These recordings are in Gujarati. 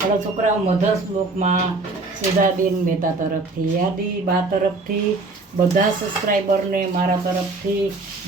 हेलो छोकरा मधर्स ब्लॉक में सुधाबेन मेहता तरफथी यादी बा तरफथी बधा सब्सक्राइबर ने मारा तरफथी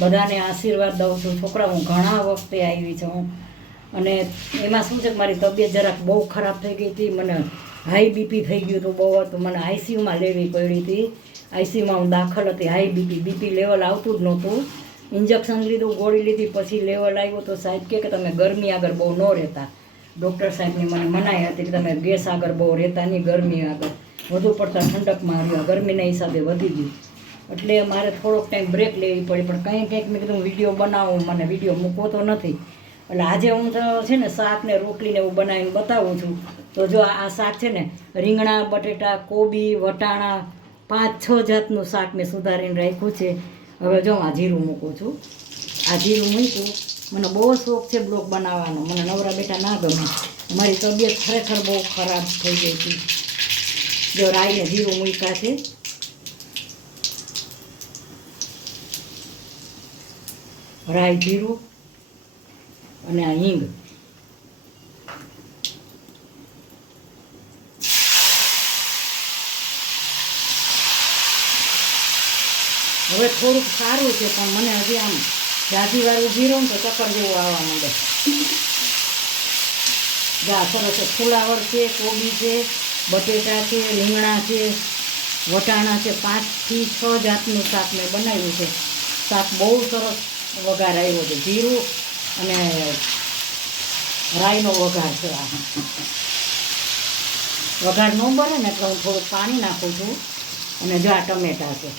बधाने आशीर्वाद दઉં છું। छोकरा हूँ घणा वखते आई छूँ अने एमां शुं छे के मारी तबियत जराक बहु खराब थई गई थी। मने हाई बीपी थई गयुं हतुं बहु तो मने आईसीयू में लेवी पड़ी थी। आईसीयू में हूँ दाखल हती। हाई बीपी लेवल आवतुं ज नहोतुं। इंजेक्शन लीधुं गोળી લીધી પછી લેવल આવ્યો तो साहेब के તમે ગરમી આગળ બહુ ન રહેતા। डॉक्टर साहेब ने मैंने मनाई थी कि तमे गैस आगर बहु रहता नहीं गर्मी आगर वधु पड़ता ठंडक में रह्यो गर्मीना हिसाबे वधी गई एटले मारे थोड़ोक टाइम ब्रेक लेवी पड़ी। पण कंई कंईक मैं कीधुं विडियो बनावुं मने विडियो मूकवो तो नथी एटले आजे हूँ तो छे ने शाक ने रोटली ने एवुं बनावीने बतावुं छुं। तो जो आ शाक छे ने રીંગણા बटेटा कोबी वटाणा 5-6 जातनुं शाक में सुधारीने राख्युं छे। हवे जो आ जीरुं मूकું છું। आ जीरुं मूक्युं મને બહુ શોખ છે બ્લોગ બનાવવાનો। મને નવરા બેટા ના ગમે। મારી તબિયત ખરેખર બહુ ખરાબ થઈ ગઈ હતી। જો રાઈને જીરું મૂક્યા છે રાઈ જીરું અને આ હિંગ હવે થોડુંક સારું છે પણ મને હજી આમ જાજીવાળું જીરું તો ચક્કર જેવું આવવા માંડે। જા સરસ ફુલાવર છે કોબી છે બટેટા છે રીંગણા છે વટાણા છે 5-6 જાતનું શાક મેં બનાવ્યું છે। શાક બહુ સરસ વઘાર આવ્યો છે। જીરું અને રાઈનો વઘાર છે। આ વઘાર ન બને ને એટલે હું થોડુંક પાણી નાખું છું અને જો આ ટમેટાં છે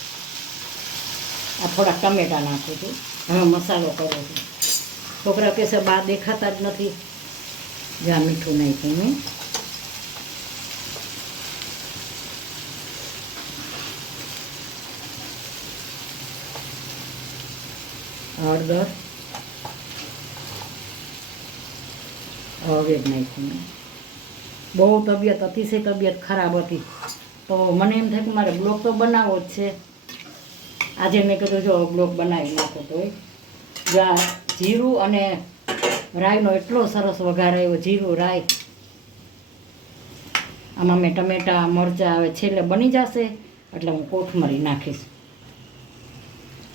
આ થોડા ટમેટાં નાખું છું। હવે મસાલો કરું છું। છોકરા કહેશે બા દેખાતા જ નથી। જ્યાં મીઠું નાખ્યું મેં હળદર હવે જ નાખ્યું મેં। બહુ તબિયત અતિશય તબિયત ખરાબ હતી તો મને એમ થાય કે મારે બ્લોગ તો બનાવવો જ છે। આજે મેં કીધું જો બ્લોગ બનાવી નાખો તો જ્યાં જીરું અને રાઈનો એટલો સરસ વઘાર આવ્યો। જીરું રાઈ આમાં મેં ટમેટાં મરચાં હવે છેલ્લે બની જશે એટલે હું કોથમરી નાખીશ।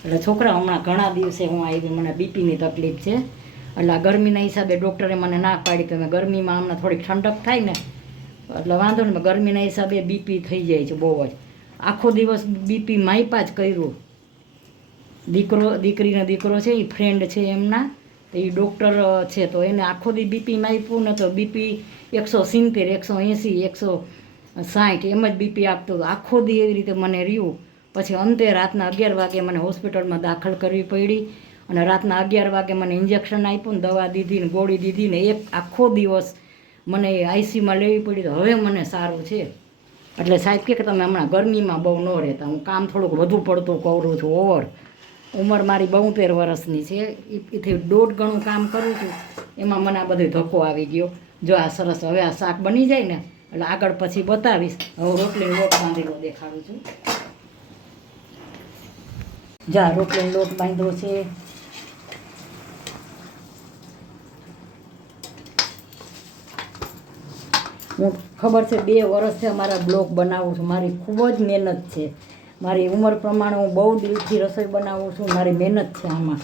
એટલે છોકરા હમણાં ઘણા દિવસે હું આવી મને બીપીની તકલીફ છે એટલે આ ગરમીના હિસાબે ડૉક્ટરે મને ના પાડી કે મેં ગરમીમાં હમણાં થોડીક ઠંડક થાય ને એટલે વાંધો નહીં ગરમીના હિસાબે બીપી થઈ જાય છે બહુ જ। આખો દિવસ બીપી માયપા જ કર્યું। દીકરો છે એ ફ્રેન્ડ છે એમના તો એ ડૉક્ટર છે તો એને આખો દી બીપી માપ્યું ને તો બીપી 170 180 160 એમ જ બીપી આપતો હતો। આખો દી એવી રીતે મને રહ્યું। પછી અંતે રાતના 11 વાગે મને હોસ્પિટલમાં દાખલ કરવી પડી અને રાતના 11 વાગે મને ઇન્જેક્શન આપ્યું ને દવા દીધી ને ગોળી દીધી ને એક આખો દિવસ મને આઈસીયુમાં લેવી પડી તો હવે મને સારું છે। એટલે સાહેબ કે તમે હમણાં ગરમીમાં બહુ ન રહેતા। હું કામ થોડુંક વધુ પડતું કરું છું ઓવર। ઉંમર મારી 72 વર્ષની છે એથી 1.5 ગણું કામ કરું છું એમાં મને આ બધો ધક્કો આવી ગયો। જો આ સરસ હવે આ શાક બની જાય ને એટલે આગળ પછી બતાવીશ। હવે રોટલીનો લોટ બાંધેલો દેખાડું છું। જા રોટલીનો લોટ બાંધ્યો છે। હું ખબર છે 2 વર્ષથી અમારા બ્લોગ બનાવું છું। મારી ખૂબ જ મહેનત છે। મારી ઉંમર પ્રમાણે હું બહુ દિલથી રસોઈ બનાવું છું। મારી મહેનત છે આમાં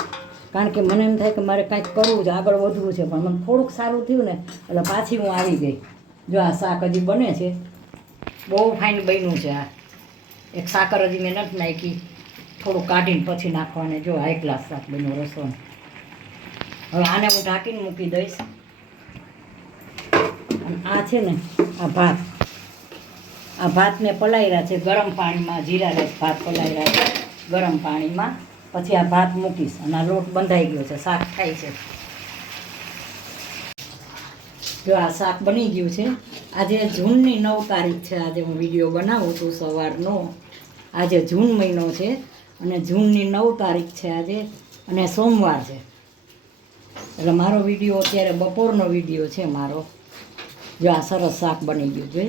કારણ કે મને એમ થાય કે મારે કાંઈક કરવું છે આગળ વધવું છે પણ મને થોડુંક સારું થયું ને એટલે પાછી હું આવી ગઈ। જો આ શાક હજી બને છે બહુ ફાઇન બન્યું છે। આ એક સાકર હજી મેં નથી નાખી થોડું કાઢીને પછી નાખવાને। જો હાઈ ક્લાસ શાક બન્યું રસોઈ। હવે આને હું ઢાંકીને મૂકી દઈશ। અને આ છે ને આ ભાત મેં પલાળ્યા છે ગરમ પાણીમાં જીરા રાઈસ ભાત પલાળ્યા છે ગરમ પાણીમાં પછી આ ભાત મૂકીશ અને આ લોટ બંધાઈ ગયો છે શાક થાય છે। જો આ શાક બની ગયું છે। આજે જૂનની 9 તારીખ છે। આજે હું વિડીયો બનાવું છું સવારનો। આજે જૂન મહિનો છે અને જૂનની 9 તારીખ છે આજે અને સોમવાર છે એટલે મારો વિડીયો અત્યારે બપોરનો વિડીયો છે મારો। જો આ સરસ શાક બની ગયું છે।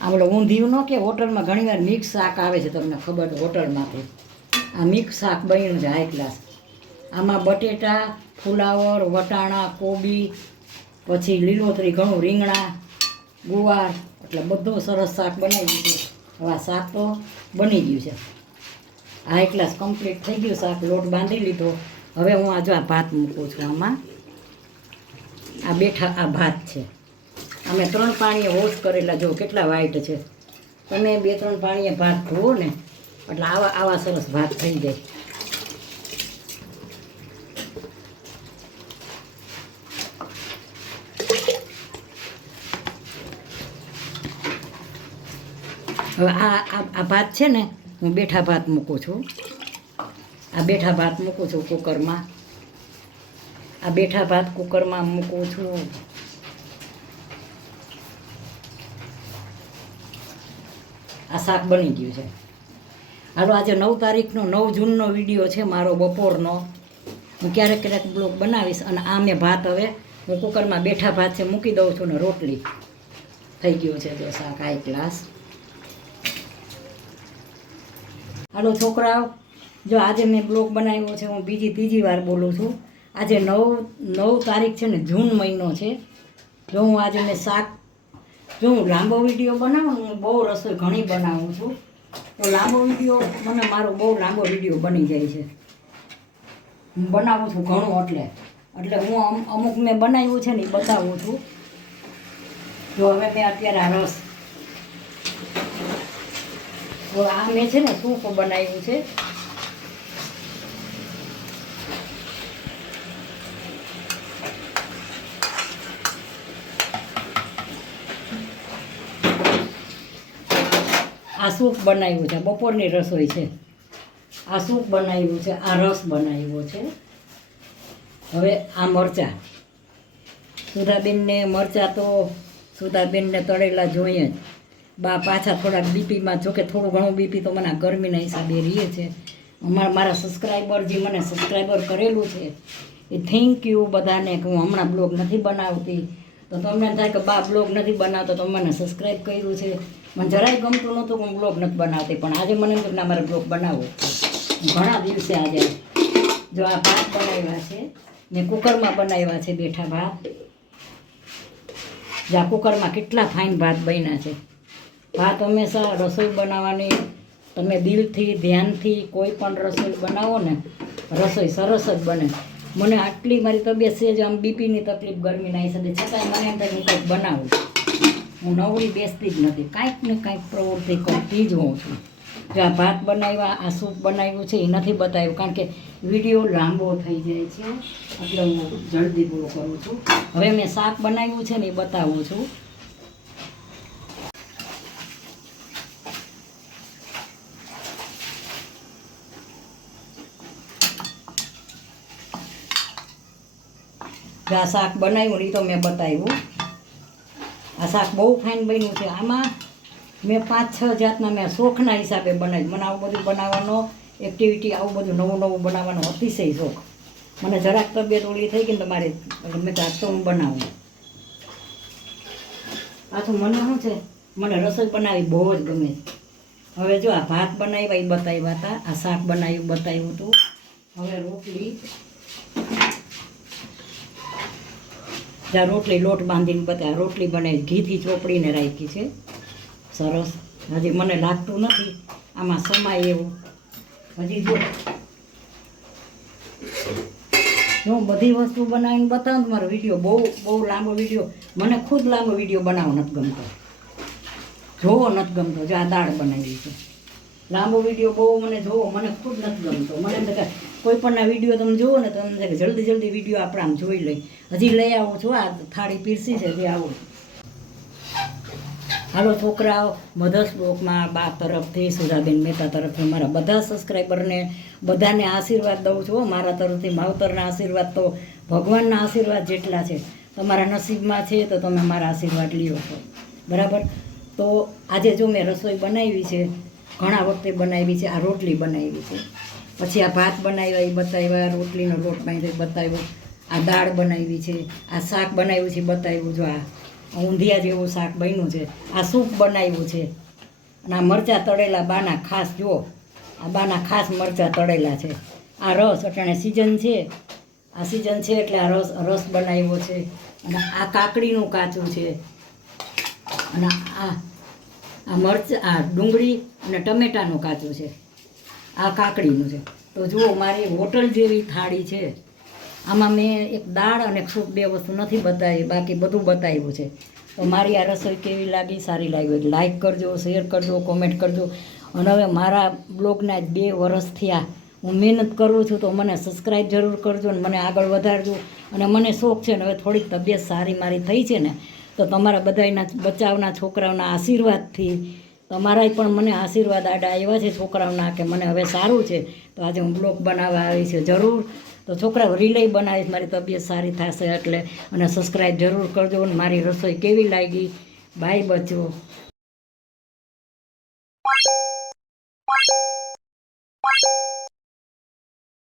આપણે ઊંધિયું ન કે હોટલમાં ઘણીવાર મિક્સ શાક આવે છે તમને ખબર હોટલમાંથી આ મિક્સ શાક બન્યું છે હાઈ ક્લાસ। આમાં બટેટા ફુલાવર વટાણા કોબી પછી લીલોતરી ઘણું રીંગણા ગુવાર, એટલે બધું સરસ શાક બનાવી દીધું. હવે આ શાક તો બની ગયું છે. આ એક ગ્લાસ કમ્પ્લીટ થઈ ગયું શાક, લોટ બાંધી લીધો. હવે હું આ જો આ ભાત મૂકું છું આમાં. આ બેઠા આ ભાત છે. અમે 3 પાણીએ વોશ કરેલા, જો કેટલા વ્હાઈટ છે. તમે 2-3 પાણીએ ભાત ધોવો ને એટલે આવા સરસ ભાત થઈ જાય. હવે આ ભાત છે ને હું બેઠા ભાત મૂકું છું. આ બેઠા ભાત મૂકું છું કુકરમાં. આ બેઠા ભાત કુકરમાં મૂકું છું. આ શાક બની ગયું છે. હાલો, આજે 9 તારીખનો 9 જૂનનો વિડીયો છે મારો, બપોરનો. હું ક્યારેક ક્યારેક બ્લોગ બનાવીશ. અને આ મેં ભાત હવે હું કુકરમાં બેઠા ભાત છે મૂકી દઉં છું ને રોટલી થઈ ગયું છે. જો શાક આ ગ્લાસ. હાલો છોકરાઓ, જો આજે મેં બ્લોગ બનાવ્યો છે, હું ત્રીજી વાર બોલું છું. આજે 9 તારીખ છે ને, જૂન મહિનો છે. જો હું આજે મેં શાક, જો હું લાંબો વિડીયો બનાવું, હું બહુ રસોઈ ઘણી બનાવું છું, તો લાંબો વિડીયો મારો બહુ લાંબો વિડીયો બની જાય છે. હું બનાવું છું ઘણું, એટલે હું અમુક મેં બનાવ્યું છે ને એ બતાવું છું. જો હવે મેં અત્યારે આ રસ, તો આ મેં છે ને સૂપ બનાવ્યું છે. આ સૂપ બનાવ્યું છે, બપોરની રસોઈ છે. આ સૂપ બનાવ્યું છે, આ રસ બનાવ્યો છે. હવે આ મરચાં, સુધાબેનને મરચાં તો સુધાબેનને તળેલા જોઈએ જ. બા પાછા થોડાક બીપીમાં, જોકે થોડું ઘણું બીપી તો મને ગરમીના હિસાબે રહે છે. મારા સબસ્ક્રાઈબર જે મને સબસ્ક્રાઈબર કરેલું છે એ થેન્ક યુ બધાને, કે હું હમણાં બ્લોગ નથી બનાવતી તો તમને થાય કે બા બ્લોગ નથી બનાવતો, તો મને સબસ્ક્રાઈબ કર્યું છે. મને જરાય ગમતું નહોતું કે હું બ્લોગ નથી બનાવતી, પણ આજે મને એમ કે ના, મારે બ્લોગ બનાવવો. ઘણા દિવસે આજે જો આ ભાત બનાવ્યા છે, મેં કુકરમાં બનાવ્યા છે બેઠા ભાત. જે આ કુકરમાં કેટલા ફાઇન ભાત બન્યા છે. ભાત હંમેશા રસોઈ બનાવવાની, તમે દિલથી ધ્યાનથી કોઈ પણ રસોઈ બનાવો ને, રસોઈ સરસ જ બને. મને આટલી મારી તબિયત છે જ આમ બીપીની તકલીફ ગરમીના હિસાબે, છતાંય મને એમ થાય હું કંઈક બનાવું. હું નવરી બેસતી જ નથી, કાંઈક ને કાંઈક પ્રવૃત્તિ કરતી જ હોઉં છું. જો આ ભાત બનાવ્યા, આ સૂપ બનાવ્યું છે એ નથી બતાવ્યું, કારણ કે વિડીયો લાંબો થઈ જાય છે, એટલે હું જલ્દી પૂરો કરું છું. હવે મેં શાક બનાવ્યું છે ને એ બતાવું છું. આ શાક બનાવ્યું એ તો મેં બતાવ્યું. આ શાક બહુ ફાઇન બન્યું છે. આમાં મેં 5-6 જાતના મેં શોખના હિસાબે બનાવ્યું. મને આવું બધું બનાવવાનો, એક્ટિવિટી આવું બધું નવું નવું બનાવવાનો અતિશય શોખ. મને જરાક તબિયત ઓલી થઈ ગઈ ને તમારે, એટલે મેં આજ તો હું બનાવું. પાછું મને શું છે, મને રસોઈ બનાવી બહુ જ ગમે. હવે જો આ ભાત બનાવ્યા એ બતાવ્યા હતા, આ શાક બનાવ્યું બતાવ્યું હતું. હવે રોટલી, જ્યાં રોટલી લોટ બાંધીને બતાવ્યા, રોટલી બનાવી ઘીથી ચોપડીને રાખી છે સરસ. હજી મને લાગતું નથી આમાં સમાય એવું. હજી જો હું બધી વસ્તુ બનાવીને બતાવું તો મારો વિડીયો બહુ લાંબો વિડીયો, મને ખુદ લાંબો વિડીયો બનાવવો નથી ગમતો, જોવો નથી ગમતો. જો આ દાળ બનાવી છે, લાંબો વિડીયો બહુ મને જોવો મને ખુદ નથી ગમતો. મને એમ થાય કોઈ પણના વિડીયો તમે જુઓ ને તો એમ થાય કે જલ્દી વિડીયો આપણે આમ જોઈ લઈ. હજી લઈ આવું છું, આ થાળી પીરસી છે હજી આવું. હાલો છોકરાઓ, મધર્સ બ્લોગમાં બા તરફથી, સુધાબેન મહેતા તરફથી મારા બધા સબસ્ક્રાઈબરને બધાને આશીર્વાદ દઉં છું. મારા તરફથી માવતરના આશીર્વાદ તો ભગવાનના આશીર્વાદ જેટલા છે. તમારા નસીબમાં છે તો તમે મારા આશીર્વાદ લ્યો છો, બરાબર. તો આજે જો મેં રસોઈ બનાવી છે, ઘણા વખતે બનાવી છે. આ રોટલી બનાવી છે, પછી આ ભાત બનાવ્યા એ બતાવ્યા, રોટલીનો લોટ બાંધ્યો બતાવ્યો, આ દાળ બનાવી છે, આ શાક બનાવ્યું છે બતાવ્યું. જો આ ઊંધિયા જેવું શાક બન્યું છે, આ સૂપ બનાવ્યું છે, અને આ મરચાં તળેલા બાના ખાસ, જુઓ આ બાના ખાસ મરચાં તળેલા છે. આ રસ અટાણે સિઝન છે, આ સિઝન છે એટલે આ રસ બનાવ્યો છે. અને આ કાકડીનું કાચું છે, અને આ આ ડુંગળી અને ટમેટાનું કાચું છે, આ કાકડીનું છે. તો જુઓ મારી હોટલ જેવી થાળી છે. આમાં મેં એક દાળ અને એક સૂપ 2 વસ્તુ નથી બતાવી, બાકી બધું બતાવ્યું છે. તો મારી આ રસોઈ કેવી લાગી, સારી લાગી હોય લાઈક કરજો, શેર કરજો, કોમેન્ટ કરજો. અને હવે મારા બ્લોગના 2 વર્ષ થયા, હું મહેનત કરું છું, તો મને સબસ્ક્રાઈબ જરૂર કરજો અને મને આગળ વધારજો. અને મને શોખ છે ને હવે થોડીક તબિયત સારી મારી થઈ છે ને, તો તમારા બધાના બચાવના છોકરાઓના આશીર્વાદથી તમારાય પણ મને આશીર્વાદ આડા આવ્યા છે છોકરાઓના, કે મને હવે સારું છે. તો આજે હું બ્લોગ બનાવવા આવી છે જરૂર. તો છોકરાઓ રિલેય બનાવીશ મારી તબિયત સારી થશે એટલે. અને સબસ્ક્રાઈબ જરૂર કરજો. અને મારી રસોઈ કેવી લાગી, બાય બચ્ચો.